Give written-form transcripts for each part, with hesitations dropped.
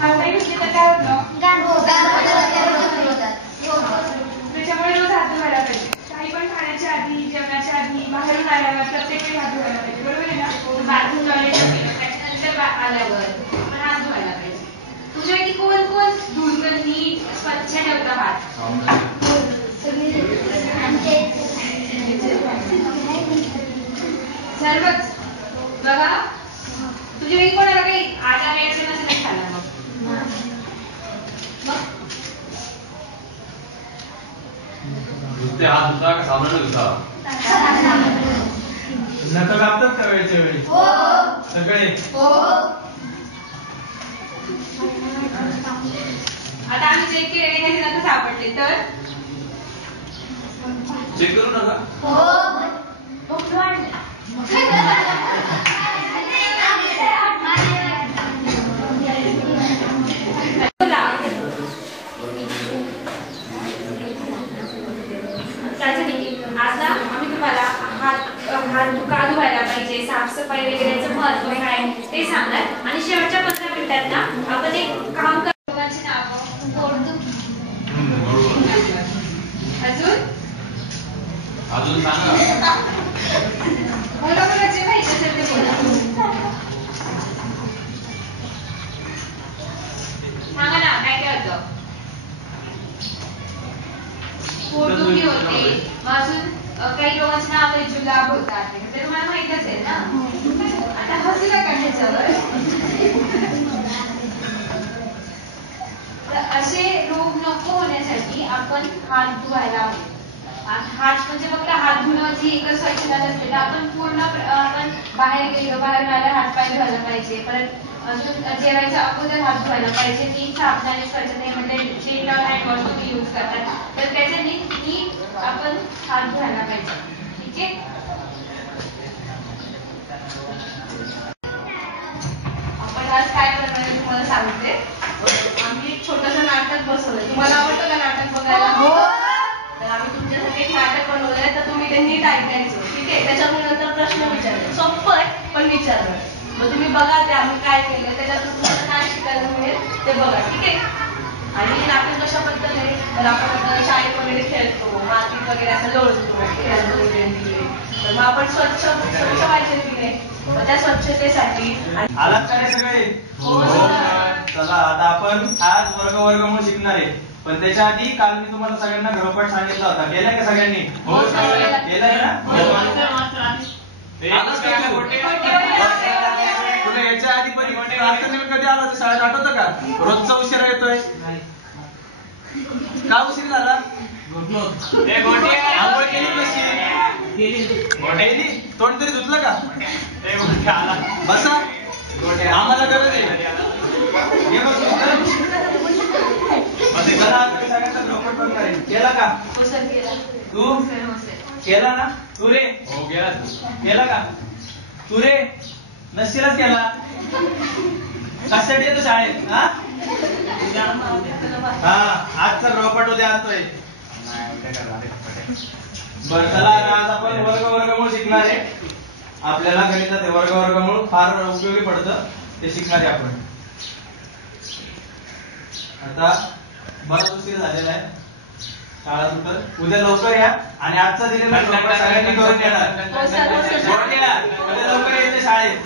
हात नाही धुतले तर काय होतं? त्याच्यामुळे रोज हात धुवायला पाहिजे. काही पण खाण्याच्या आधी, जेवणाच्या आधी, बाहेरून आल्यावर प्रत्येक वेळी हात धुवायला पाहिजे. बरोबर आहे ना? बाथरूम टॉयलेट त्याच्यानंतर आल्यावर पण हात धुवायला पाहिजे. तुझ्यापैकी कोण कोण धुणं नीट स्वच्छ ठेवतं हात? सर्वच बघा. तुझ्यापैकी कोणाला काही आजार यायचे नसेल नाही खाल्ला मग नुसते हात धुता का साबणाने धुता? नखं कापतात का वेळच्या वेळी? सगळे? आता आम्ही चेक केले काही नखं सापडले तर चेक करू नका. आता आम्ही तुम्हाला हात का धुवायला पाहिजे, साफसफाई वगैरेचं महत्व काय ते सांगणार आणि शेवटच्या 15 मिनिटात ना आपण एक काम करण्याची नावं अजून सांगा. मला जे माहिती असेल ते बोला. सांगा ना काय काय होतं? पोटदुखी होते, अजून काही रोगांची नाव जुलाब होतात ते तुम्हाला माहित असेल ना. आता हसू नका ह्याच्यावर. असे रोग नको होण्यासाठी आपण हात धुवायला हवे. हात म्हणजे फक्त हात धुणं ही एकच स्वच्छता नसते तर आपण पूर्ण आपण बाहेर गेलो, बाहेर आल्यावर हात पाय धुवायला पाहिजे. परत अजून जेवायच्या अगोदर हात धुवायला पाहिजे. ती साबणाने स्वच्छतेमध्ये जे हँड वॉश तुम्ही यूज करतात तर त्याच्याने नीट आपण हात धुवायला पाहिजे. ठीक आहे. आपण आज काय करणार आहे तुम्हाला सांगते. आम्ही एक छोटंसं नाटक बसवलंय. तुम्हाला आवडतं का नाटक बघायला? तर आम्ही तुमच्यासाठी एक नाटक बनवलंय तर तुम्ही ते नीट ऐकायचं. ठीक आहे. त्याच्यातून नंतर प्रश्न विचारले. सोपं आहे पण विचारलं. मग तुम्ही बघा ते आम्ही काय केलं त्याच्यातून तुम्हाला काय शिकायला मिळेल ते बघा. ठीक आहे. आणि नाटक कशाबद्दल आहे तर आपण शाळेत वगैरे खेळतो, मातीत वगैरे असं लोळतो, खेळतो वगैरे. तर मग आपण स्वच्छ व्हायचे की नाही. मग त्या स्वच्छतेसाठी आलात का नाही सगळे? चला आता आपण आज वर्गमूळ शिकणार आहे. पण त्याच्या आधी काल मी तुम्हाला सगळ्यांना गृहपाठ सांगितला होता. केलाय का सगळ्यांनी? केलाय ना? तुला याच्या आधी पण कधी आला होता शाळेत आठवतं का? रोजचा उशिरा येतोय. का उशीर झाला? आंघोळ केली कशी? तोंड तरी धुतलं का? बसा. आम्हाला गरज आहे. सगळ्यांचा गृहपाठ बनणार आहे. केला का तू? केला ना तू रे? हो गेला. केला का तू रे? नसशीलच केला. कशासाठी येतो शाळेत? आजचा गृहपाठ उद्या आणतोय. बरं चला आज आपण वर्गमूळ शिकणार आहे. आपल्याला गणितात वर्गमूळ फार उपयोगी पडतं ते शिकणार आहे आपण. आता बराच उशीर झालेला आहे. शाळा सुटत. उद्या लवकर या आणि आजचा दिलेला गृहपाठ सगळ्यांनी करून येणार. उद्या लवकर यायचं शाळेत.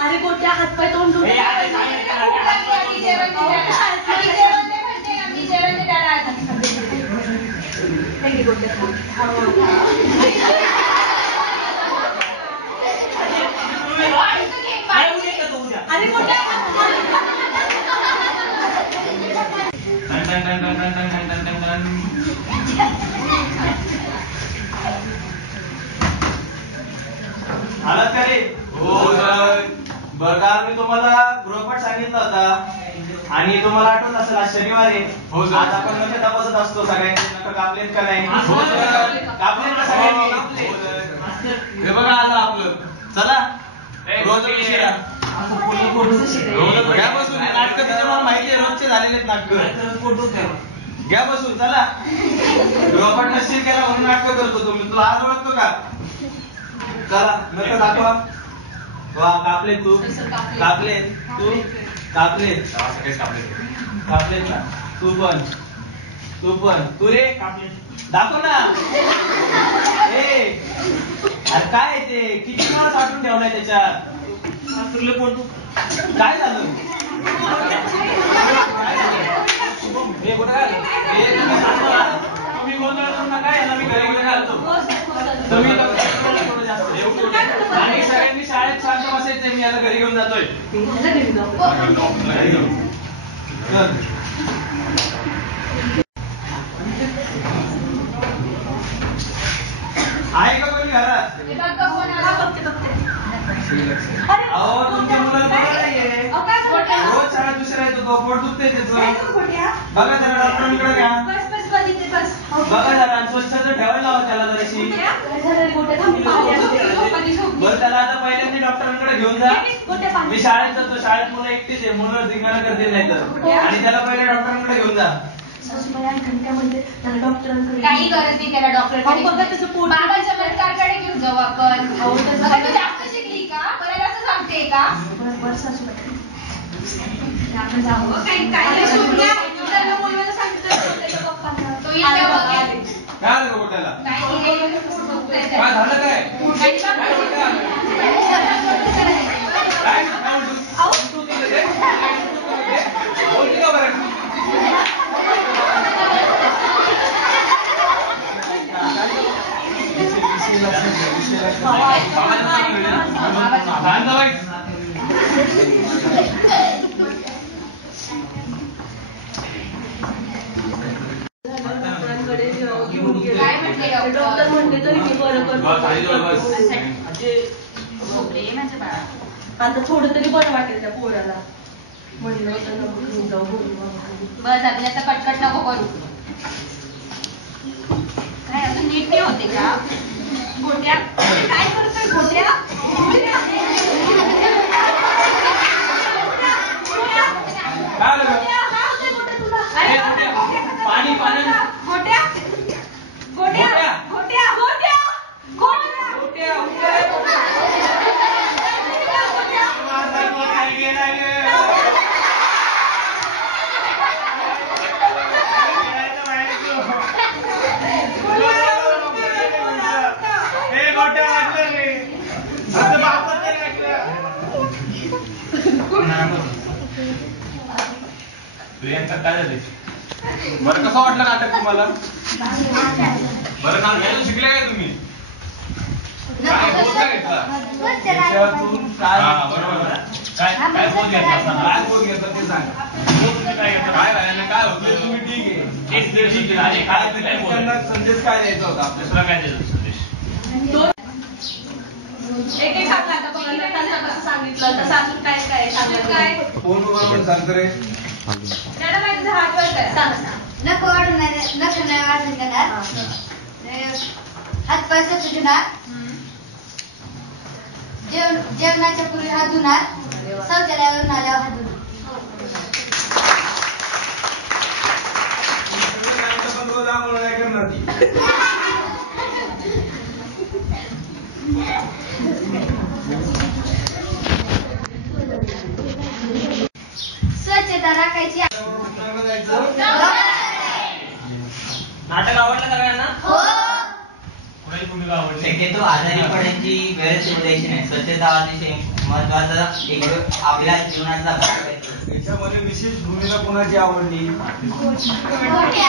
अरे कोणत्या हातपाय तोंड आलात का रे? हो सर. बरं काल मी तुम्हाला गृहपाठ सांगितला होता आणि तुम्हाला आठवत असेल आज शनिवार आहे. हो सर. आज आपण म्हणजे तपासत असतो सगळ्यांनी नखं कापलेत का नाही. कापलेत का सगळ्यांनी? हे बघा आलं आपलं. चला रोज उशिरा घ्या बसून. नाटक त्याच्यामुळे माहिती आहे रोजचे झालेले नाटक. घ्या बसून. चला गृहपाठ नसेल केला म्हणून नाटक करतो तुम्ही, तुला आज ओळखतो का? चला नका दाखवा. वा कापले तू, कापले तू, कापले सगळेच कापले. कापले ना तू पण, तू पण, तू रे कापले दाखव ना. ए अरे काय ते किती वेळा साठवून ठेवलाय त्याच्यात? काय झालं? हे कुठं काय? हे तुम्ही सांगा. तुम्ही गोंधळ करू नका, याला मी घरी घेऊन घालतो. तुम्ही थोडं जास्त आणि सगळ्यांनी शाळेत शांत बसायचंय. मी याला घरी घेऊन जातोय. घरी घेऊन. चल. आहे का कोणी घरात? अहो तुमच्या मुलाला बरं नाहीये. रोज शाळेत उशिरा येतो तो, पोट दुखते त्याचं. बघा जरा डॉक्टरांकडे घ्या. बघा जरा आणि स्वच्छता ठेवायला हवं त्याला जराशी. बरं त्याला आता पहिल्यांदा डॉक्टरांकडे घेऊन जा. मी शाळेत जातो, शाळेत मुलं एकटीच आहे, मुलं धिंगाणा करतील नाही तर. आणि त्याला पहिले डॉक्टरांकडे घेऊन जा. काही गरज नाही त्याला डॉक्टरकडे. बाबा चमत्कारकडे घेऊन जाऊ आपण. तू जास्त शिकली का? मला असं सांगते का? आपण जाऊ. काही सुटल्या बोलवायला सांगितलं पप्पांना. तो इथे बघेल. काय आलं गोट्याला? काय झालं काय? डॉक्टर म्हणते तरी मी बरं करतो. आता थोडं तरी बरं वाटेल त्या पोराला. म्हणलं होतं घेऊन जाऊ बस आपल्याला कटकट नको करू. काय अजून नीट नाही होते का? गोट्या काय करतोय? गोट्या पाणी पाणी गोट्या गोट्या गोट्या गोट्या प्रियांका काय झाले? बरं कसं वाटलं नाटक तुम्हाला? बरं नाव घ्यायला शिकले काय तुम्ही? काय बोध काय घेतला? त्याच्यातून काय बरोबर. काय काय बोध घेतला सांगा. काय बोध घेतलं ते सांगा. काय घेतलं? काय व्हायला काय होतं? तुम्ही ठीक आहे. ठीक आहे. आणि काय काय काय बोध? त्यांना संदेश काय द्यायचा होता आपल्याला? दुसरा काय द्यायचा संदेश? एक एक सांगा आता. बघा कसं सांगितलं तसं अजून काय काय सांगितलं काय? कोण बरोबर सांगतो रे? मॅडम माझा हात वर करा. सांगा. नको नाही वाढून देणार. हात पाय सुटणार. जेवणाच्या पूर्वी हात धुणार. शौचालयावरून आल्यावर हात धुणार. पण रोज आम्हाला नाही करणार ती. स्वच्छता राखायची. नाटक आवडलं सगळ्यांना? हो. कुणाची भूमिका आवडली? शक्यतो आजारी पडण्याची वेळ द्यायची नाही. स्वच्छता अतिशय महत्वाचा एक आपल्या जीवनाचा भाग आहे. याच्यामध्ये विशेष भूमिका कोणाची आवडली? गोट्या.